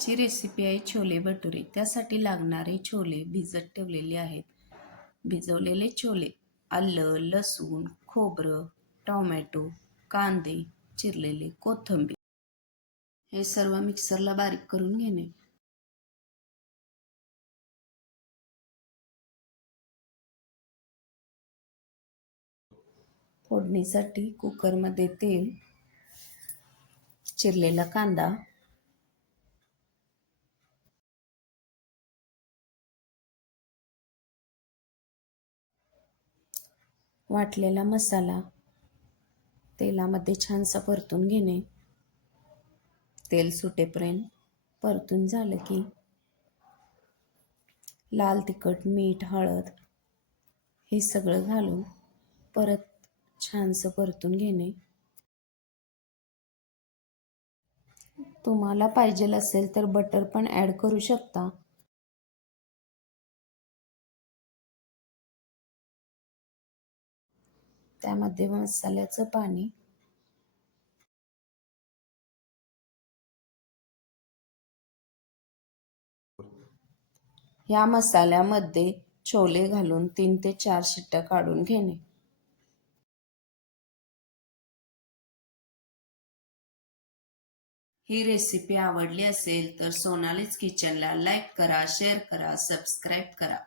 ची रेसिपी आहे छोले भटुरे. त्यासाठी लागणारे छोले भिजत ठेवलेले आहेत. भिजवलेले छोले, आलं, लसूण, खोबरं, टोमॅटो, कांदे चिरलेले, कोथिंबीर हे सर्व मिक्सरला बारीक करून घेणे. फोडणीसाठी कुकरमध्ये तेल, चिरलेला कांदा, वाटलेला मसाला तेलामध्ये छानसा परतून घेणे. तेल सुटेपर्यंत परतून झालं की लाल तिखट, मीठ, हळद हे सगळं घालून परत छानसं परतून घेणे. तुम्हाला पाहिजे असेल तर बटर पण ॲड करू शकता. त्यामध्ये मसाल्याचं पाणी, ह्या मसाल्यामध्ये छोले घालून 3 ते 4 शिट्ट्या काढून घेणे. ही रेसिपी आवडली असेल तर सोनालीज किचनला लाईक करा, शेअर करा, सबस्क्राईब करा.